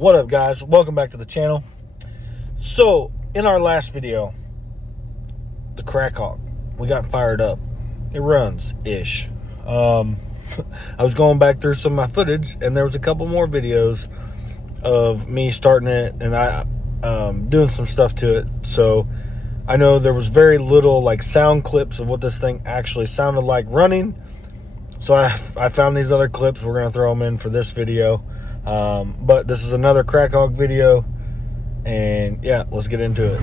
What up, guys? Welcome back to the channel. So in our last video, the Krack Hawk, we got fired up. It runs ish. I was going back through some of my footage, and there was a couple more videos of me starting it and I doing some stuff to it. So I know there was very little like sound clips of what this thing actually sounded like running. So I found these other clips. We're gonna throw them in for this video. But this is another Krack Hawk video, and yeah, let's get into it.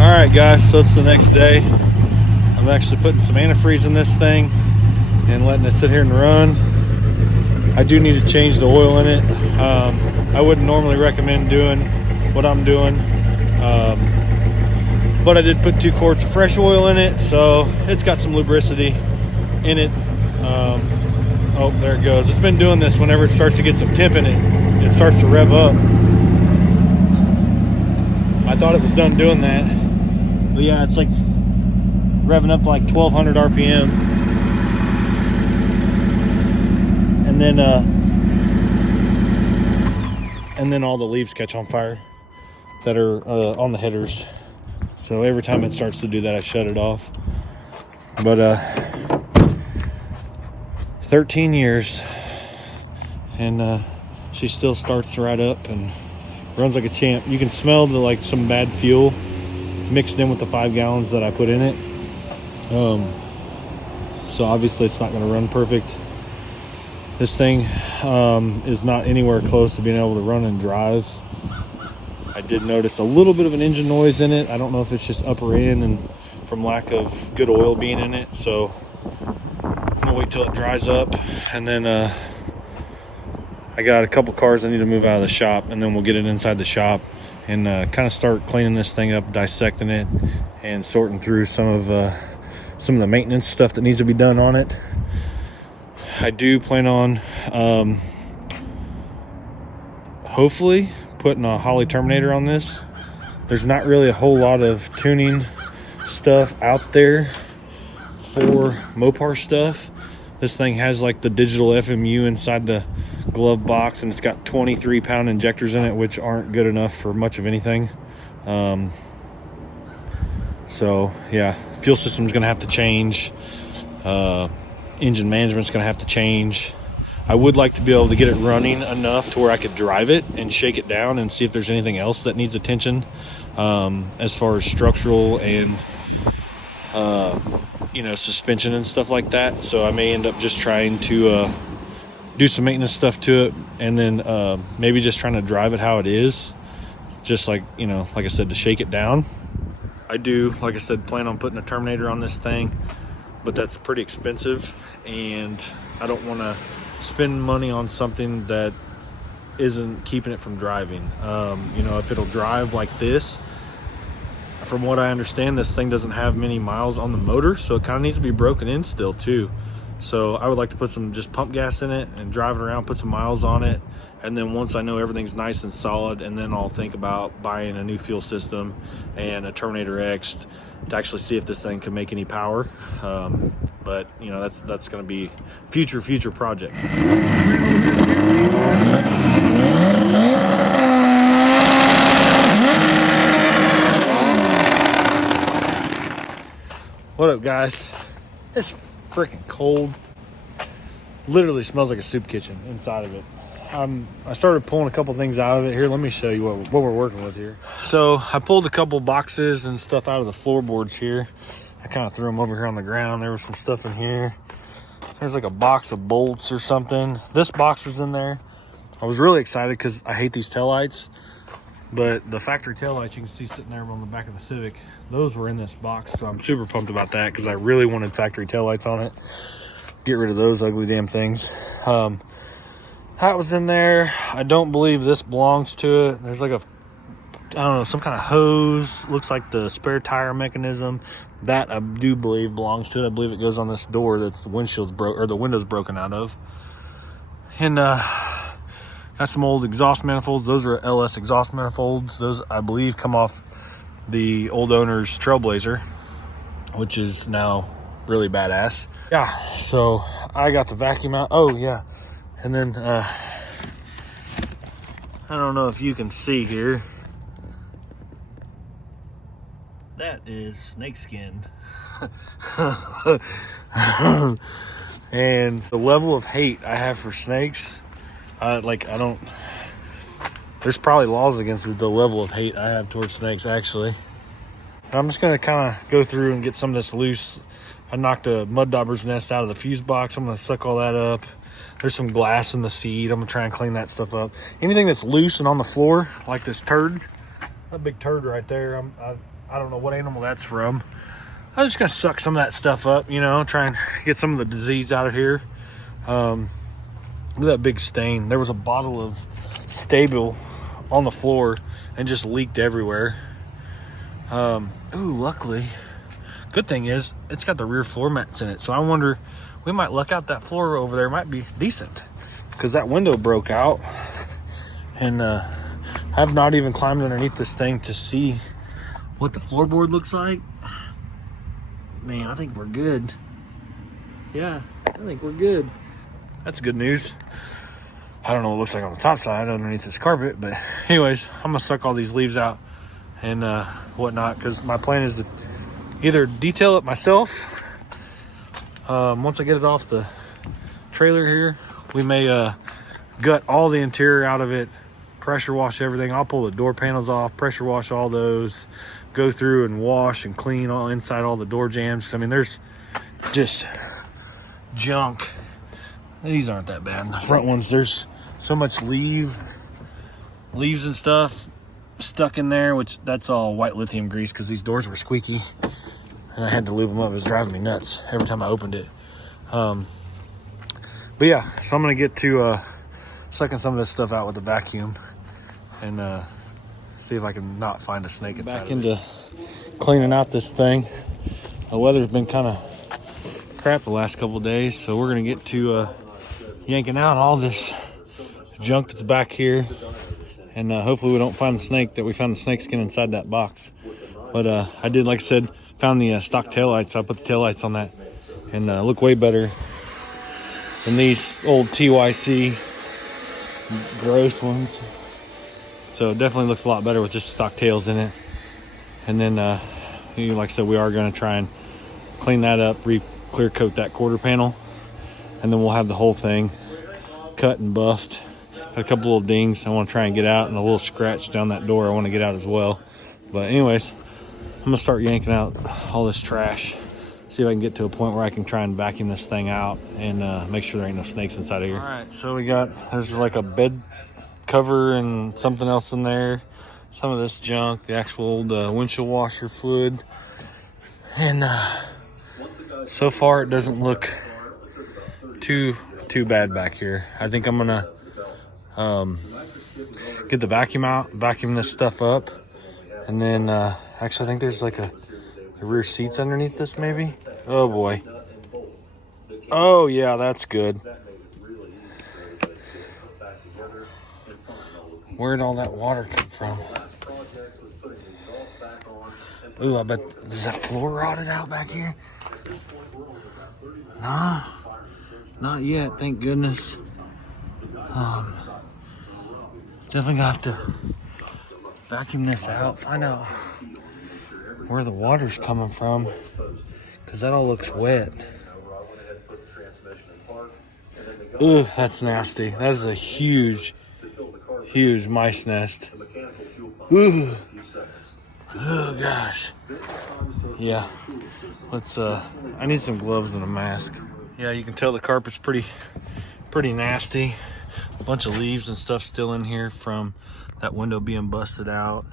Alright guys, so it's the next day. I'm actually putting some antifreeze in this thing and letting it sit here and run. I do need to change the oil in it. I wouldn't normally recommend doing what I'm doing, but I did put 2 quarts of fresh oil in it, so it's got some lubricity in it. Oh, there it goes. It's been doing this whenever it starts to get some temp in it. It starts to rev up. I thought it was done doing that. But yeah, it's like revving up like 1200 RPM. And then all the leaves catch on fire that are on the headers. So every time it starts to do that, I shut it off. But 13 years, and she still starts right up and runs like a champ. You can smell the like some bad fuel mixed in with the 5 gallons that I put in it. So obviously it's not going to run perfect. This thing is not anywhere close to being able to run and drive. I did notice a little bit of an engine noise in it. I don't know if it's just upper end and from lack of good oil being in it. So I'm gonna wait till it dries up, and then I got a couple cars I need to move out of the shop, and then we'll get it inside the shop and kind of start cleaning this thing up, dissecting it, and sorting through some of the maintenance stuff that needs to be done on it. I do plan on hopefully putting a Holley Terminator on this. There's not really a whole lot of tuning stuff out there for Mopar stuff. This thing has like the digital FMU inside the glove box, and it's got 23-pound injectors in it, which aren't good enough for much of anything. So yeah, fuel system's gonna have to change. Engine management's gonna have to change. I would like to be able to get it running enough to where I could drive it and shake it down and see if there's anything else that needs attention, as far as structural and suspension and stuff like that. So I may end up just trying to do some maintenance stuff to it, and then maybe just trying to drive it how it is, just like like I said, to shake it down. I do, like I said, plan on putting a Terminator on this thing, but that's pretty expensive, and I don't want to spend money on something that isn't keeping it from driving. If it'll drive like this, from what I understand, this thing doesn't have many miles on the motor, so it kind of needs to be broken in still too. So I would like to put some just pump gas in it and drive it around, put some miles on it, and then once I know everything's nice and solid, and then I'll think about buying a new fuel system and a Terminator X to actually see if this thing can make any power. But that's going to be future project. What up, guys? It's freaking cold. Literally smells like a soup kitchen inside of it. I started pulling a couple things out of it. Here, let me show you what we're working with here. So I pulled a couple boxes and stuff out of the floorboards here. I kind of threw them over here on the ground. There was some stuff in here. There's like a box of bolts or something. This box was in there. I was really excited because I hate these taillights. But the factory taillights you can see sitting there on the back of the Civic, those were in this box. So I'm super pumped about that because I really wanted factory taillights on it. Get rid of those ugly damn things. That was in there. I don't believe this belongs to it. There's like a I don't know, some kind of hose. Looks like the spare tire mechanism. That I do believe belongs to it. I believe it goes on this door that's the windshield's broke, or the window's broken out of. And got some old exhaust manifolds. Those are LS exhaust manifolds. Those, I believe, come off the old owner's Trailblazer, which is now really badass. Yeah, so I got the vacuum out. Oh yeah, and then I don't know if you can see here, that is snake skin. And the level of hate I have for snakes, there's probably laws against the level of hate I have towards snakes, actually. I'm just gonna kind of go through and get some of this loose. I knocked a mud dauber's nest out of the fuse box. I'm gonna suck all that up. There's some glass in the seat. I'm gonna try and clean that stuff up. Anything that's loose and on the floor, like this turd, that big turd right there, I don't know what animal that's from. I'm just gonna suck some of that stuff up, you know, try and get some of the disease out of here. Look at that big stain. There was a bottle of Stable on the floor and just leaked everywhere. Ooh, luckily, good thing is it's got the rear floor mats in it. So I wonder, we might luck out. That floor over there might be decent, because that window broke out, and I've not even climbed underneath this thing to see what the floorboard looks like. Man, I think we're good. Yeah, I think we're good. That's good news. I don't know what it looks like on the top side underneath this carpet, but anyways, I'm gonna suck all these leaves out and whatnot, because my plan is to either detail it myself. Once I get it off the trailer here, we may gut all the interior out of it, pressure wash everything. I'll pull the door panels off, pressure wash all those, go through and wash and clean all inside all the door jambs. I mean, there's just junk. These aren't that bad. The front ones, there's so much leaves and stuff stuck in there, which that's all white lithium grease, because these doors were squeaky and I had to lube them up. It was driving me nuts every time I opened it. But yeah, so I'm gonna get to sucking some of this stuff out with the vacuum and see if I can not find a snake inside. Back into cleaning out this thing. The weather's been kind of crap the last couple of days, so we're gonna get to yanking out all this junk that's back here, and hopefully we don't find the snake. That we found the snake skin inside that box. But I did, like I said, found the stock taillights. So I put the taillights on that, and look way better than these old TYC gross ones. So it definitely looks a lot better with just stock tails in it. And then like I said, we are going to try and clean that up, clear coat that quarter panel, and then we'll have the whole thing cut and buffed. Got a couple little dings I want to try and get out, and a little scratch down that door I want to get out as well. But anyways, I'm gonna start yanking out all this trash, see if I can get to a point where I can try and vacuum this thing out and make sure there ain't no snakes inside of here. All right, so there's like a bed cover and something else in there, some of this junk, the actual old windshield washer fluid, and so far it doesn't look too bad back here. I think I'm gonna get the vacuum out, vacuum this stuff up, and then actually I think there's like the rear seats underneath this maybe. Oh boy. Oh yeah, that's good. Where'd all that water come from? Ooh, I bet, is that floor rotted out back here? Nah, not yet, thank goodness. Definitely gonna have to vacuum this out, find out where the water's coming from, because that all looks wet. Ooh, that's nasty. That is a huge mice nest. Ooh. Oh gosh. Yeah. Let's I need some gloves and a mask. Yeah, you can tell the carpet's pretty nasty. A bunch of leaves and stuff still in here from that window being busted out,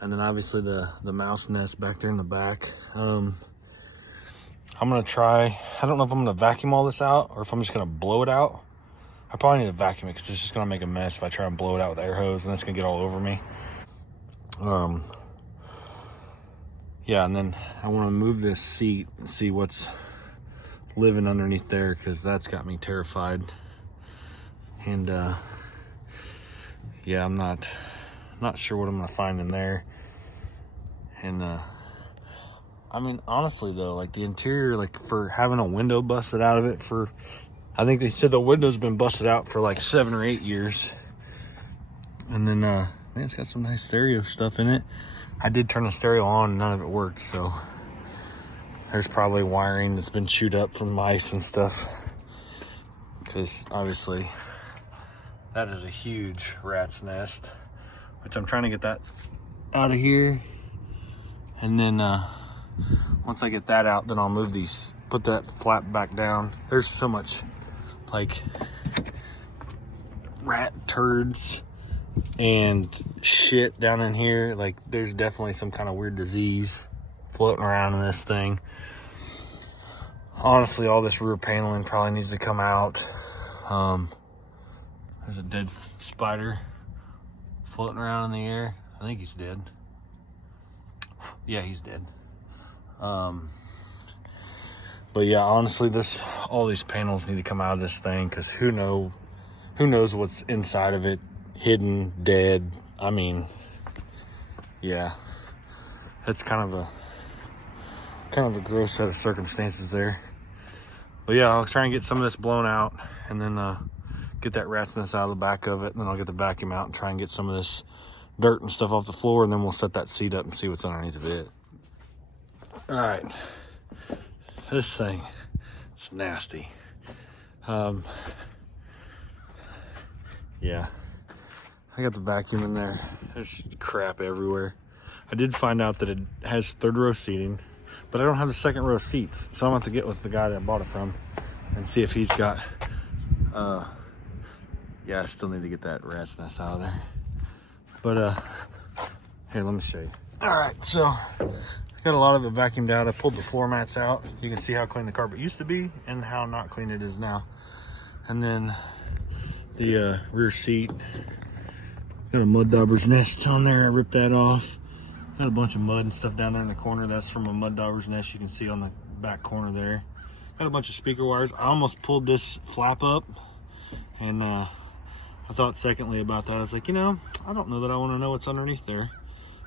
and then obviously the mouse nest back there in the back. I'm gonna try, I don't know if I'm gonna vacuum all this out or if I'm just gonna blow it out. I probably need to vacuum it because it's just gonna make a mess if I try and blow it out with air hose, and it's gonna get all over me. Yeah, and then I want to move this seat and see what's living underneath there, because that's got me terrified. And yeah, I'm not sure what I'm gonna find in there. And I mean, honestly though, like the interior, like for having a window busted out of it, for I think they said the window's been busted out for like 7 or 8 years. And then man, it's got some nice stereo stuff in it. I did turn the stereo on and none of it worked, so there's probably wiring that's been chewed up from mice and stuff, because obviously that is a huge rat's nest, which I'm trying to get that out of here. And then once I get that out, then I'll move these, put that flap back down. There's so much like rat turds and shit down in here. Like there's definitely some kind of weird disease floating around in this thing. Honestly, all this rear paneling probably needs to come out. There's a dead spider floating around in the air. I think he's dead. Yeah, he's dead. But yeah, honestly, all these panels need to come out of this thing, because who knows what's inside of it, hidden, dead. I mean, yeah, that's kind of a gross set of circumstances there. But yeah, I'll try and get some of this blown out, and then get that rat's nest out of the back of it, and then I'll get the vacuum out and try and get some of this dirt and stuff off the floor, and then we'll set that seat up and see what's underneath of it. All right, this thing is nasty. Yeah, I got the vacuum in there. There's crap everywhere. I did find out that it has 3rd row seating, but I don't have the 2nd row seats, so I'm gonna have to get with the guy that I bought it from and see if he's got yeah, I still need to get that rat's nest out of there. But here, let me show you. All right, so I got a lot of it vacuumed out. I pulled the floor mats out. You can see how clean the carpet used to be and how not clean it is now. And then the rear seat, got a mud dauber's nest on there. I ripped that off. Got a bunch of mud and stuff down there in the corner. That's from a mud dauber's nest. You can see on the back corner there. Got a bunch of speaker wires. I almost pulled this flap up, and I thought secondly about that. I was like, I don't know that I want to know what's underneath there.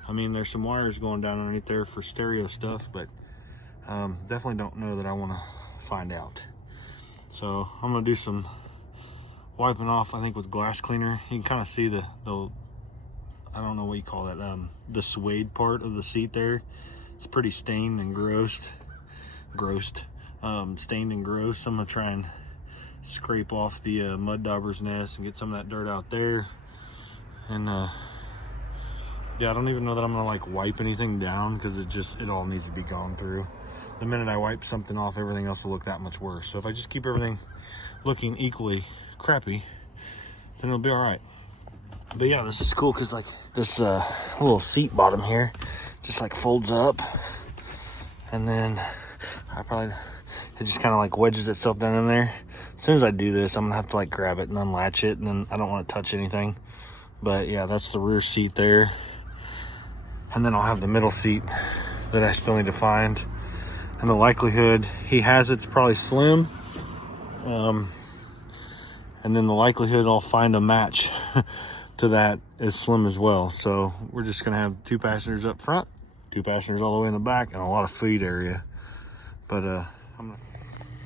I mean, there's some wires going down underneath there for stereo stuff, but definitely don't know that I want to find out. So I'm gonna do some wiping off, I think, with glass cleaner. You can kind of see the I don't know what you call that, the suede part of the seat there. It's pretty stained and stained and gross. I'm gonna try and scrape off the mud dauber's nest and get some of that dirt out there. And yeah, I don't even know that I'm gonna like wipe anything down, because it all needs to be gone through. The minute I wipe something off, everything else will look that much worse. So if I just keep everything looking equally crappy, then it'll be all right. But yeah, this is cool, because like this little seat bottom here just like folds up, and then it just kind of like wedges itself down in there. As soon as I do this, I'm gonna have to like grab it and unlatch it, and then I don't want to touch anything. But yeah, that's the rear seat there. And then I'll have the middle seat that I still need to find. And the likelihood he has it's probably slim. And then the likelihood I'll find a match to that is slim as well. So we're just gonna have 2 passengers up front, 2 passengers all the way in the back, and a lot of feed area. But all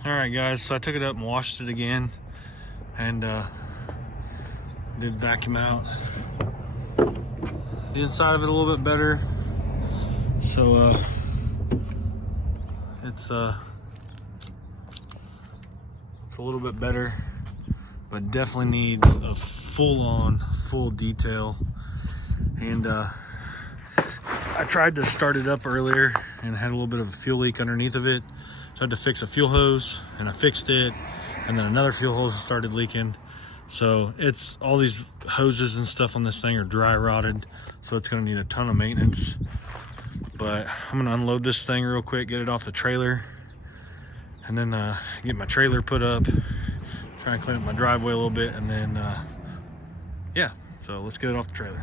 right guys, so I took it up and washed it again, and did vacuum out the inside of it a little bit better. So it's a little bit better, but definitely needs a full detail. And I tried to start it up earlier and had a little bit of a fuel leak underneath of it. So I had to fix a fuel hose, and I fixed it, and then another fuel hose started leaking. So it's all these hoses and stuff on this thing are dry rotted, so it's gonna need a ton of maintenance. But I'm gonna unload this thing real quick, get it off the trailer, and then get my trailer put up, try and clean up my driveway a little bit, and then yeah, so let's get it off the trailer.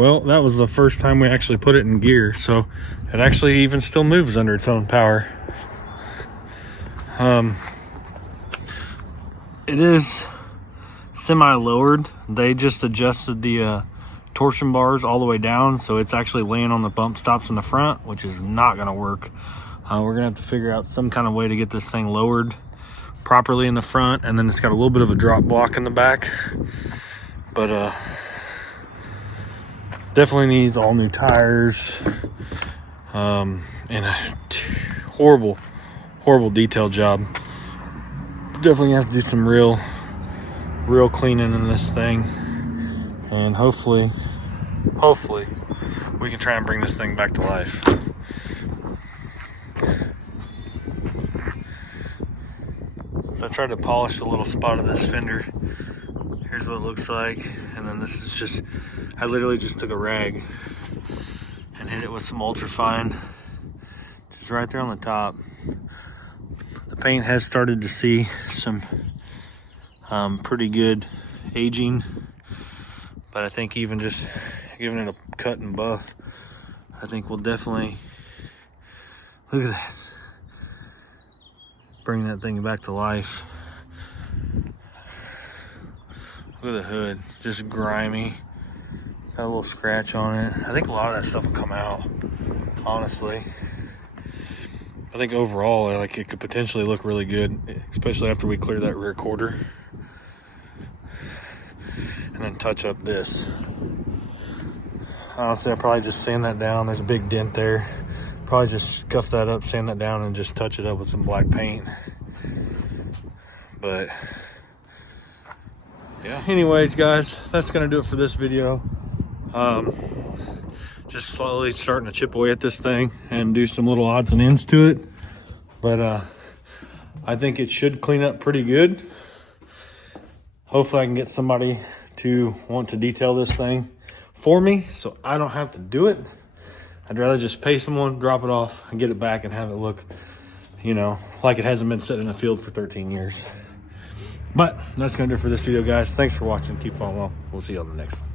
Well, that was the first time we actually put it in gear, so it actually even still moves under its own power. It is semi-lowered. They just adjusted the torsion bars all the way down, so it's actually laying on the bump stops in the front, which is not gonna work. We're gonna have to figure out some kind of way to get this thing lowered properly in the front, and then it's got a little bit of a drop block in the back. But definitely needs all new tires, and a horrible detail job. Definitely have to do some real cleaning in this thing, and hopefully we can try and bring this thing back to life. So I tried to polish a little spot of this fender. Here's what it looks like, and then this is just, I literally just took a rag and hit it with some ultra fine, just right there on the top. The paint has started to see some pretty good aging, but I think even just giving it a cut and buff, I think we'll definitely, look at that, bring that thing back to life. Look at the hood, just grimy, got a little scratch on it. I think a lot of that stuff will come out, honestly. I think overall, like, it could potentially look really good, especially after we clear that rear quarter. And then touch up this. Honestly, I'll probably just sand that down. There's a big dent there. Probably just scuff that up, sand that down, and just touch it up with some black paint. But yeah, anyways, guys, that's gonna do it for this video. Just slowly starting to chip away at this thing and do some little odds and ends to it. But I think it should clean up pretty good. Hopefully I can get somebody to want to detail this thing for me so I don't have to do it. I'd rather just pay someone, drop it off, and get it back and have it look, you know, like it hasn't been sitting in the field for 13 years. But that's gonna do it for this video, guys. Thanks for watching. Keep following along. We'll see you on the next one.